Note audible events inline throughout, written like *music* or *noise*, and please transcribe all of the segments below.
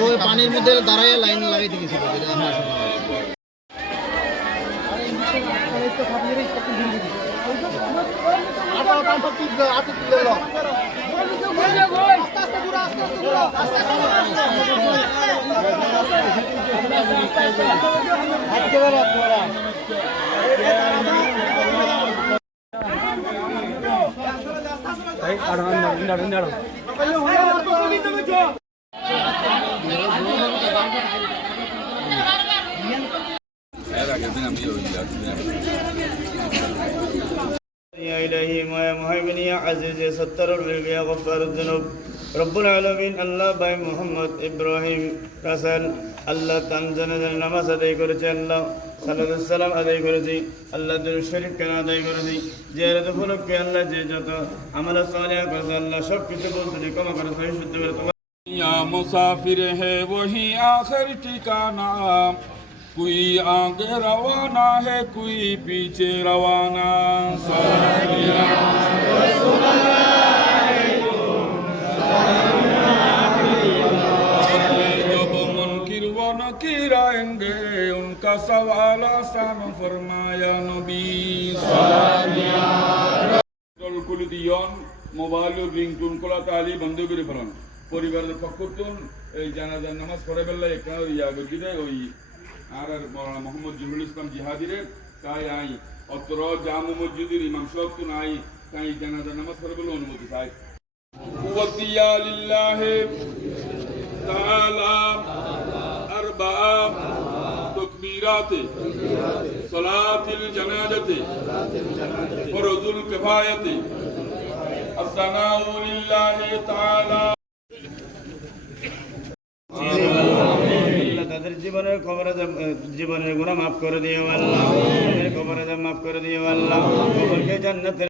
ওই পানির মধ্যে দাঁড়ায় লাইন লাগাইতে গেছিল যেটা আমরা শুনলাম। يا إلهي يا مهيمن يا عزيز يا ستر الغيب يا غفار الذنوب رب العالمين আল্লাহ ভাই মোহাম্মদ ইব্রাহিম রাসেল আল্লাহ তানজানের নামাজ আদায় করেছে আল্লাহ সালাম আদায় করেছি আল্লাহ দুরুদ শরীফ কেন আদায় করেছি জিয়ারত উপলক্ষে আল্লাহ যে যত আমল সালিয়া করেছে আল্লাহ সব কিছু বলতে ক্ষমা করে সহি শুদ্ধ করে یا مسافر ہے وہی آخر ٹھکانا کوئی آگے روانہ ہے کوئی پیچھے روانہ جب منکر و نکیر آئیں گے ان کا سوال آسان فرمایا نبی القلدیان মোবাইল ও লিঙ্ক টুন কলা তালি বন্ধ করে ফেলানো পরিবারের পক্ষ তুন এই জানাজার নামাজ পড়ে বেলা একটা ইয়া গদিরে ওই আর আর মৌলানা মোহাম্মদ জহুরুল ইসলাম জিহাদিরে তাই আই অত্র জামু মসজিদের ইমাম সাহেব তুন আই তাই জানাজার নামাজ পড়ে বেলা অনুমতি চাই কুওয়াতিয়া লিল্লাহি তাআলা আরবা'a تكبيرات صلاة الجنازة فرض الكفاية الثناء لله تعالى জীবনের কবরে জীবনের গুণা মাফ করে দিয়ে আল্লাহ কবরে মাফ করে দিয়ে আল্লাহ কবরকে জান্নাতের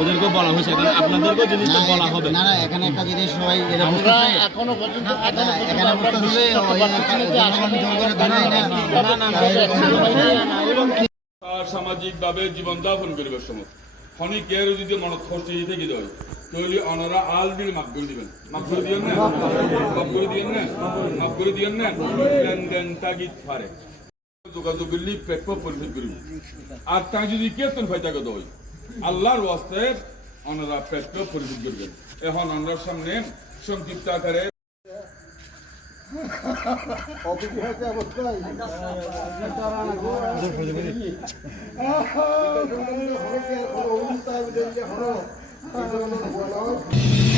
ওদেরকেও বলা হয়েছে কারণ আপনাদেরকেও জিনিসটা বলা হবে না না এখানে একটা জিনিস সবাই এটা এখনও পর্যন্ত এখানে বুঝতেছে ওই জনগণ জোর করে ধরে না না না তার সামাজিকভাবে জীবন যাপন করিবার সময় ক্ষণিকের যদি মনত কষ্ট থেকে যায়, তাহলে অনারা আলবির মাফ করে দিবেন। মাফ করে দিয়েন না? মাফ করে দিয়েন না? মাফ করে দিয়েন না? লেনদেন তাগিদ পারে যোগাযোগ করলে পেপ পরিশোধ করিব। আর তা যদি কেতন ফাইতাকে দই আল্লাহর ওয়াস্তে অনারা পেপ পরিশোধ করবেন। এখন অনার সামনে সংক্ষিপ্ত আকারে *laughs* 어떻게 할 때부터 따라하고 아, 그렇게 오늘 따라 이제 하러 그래서 오늘 뭐라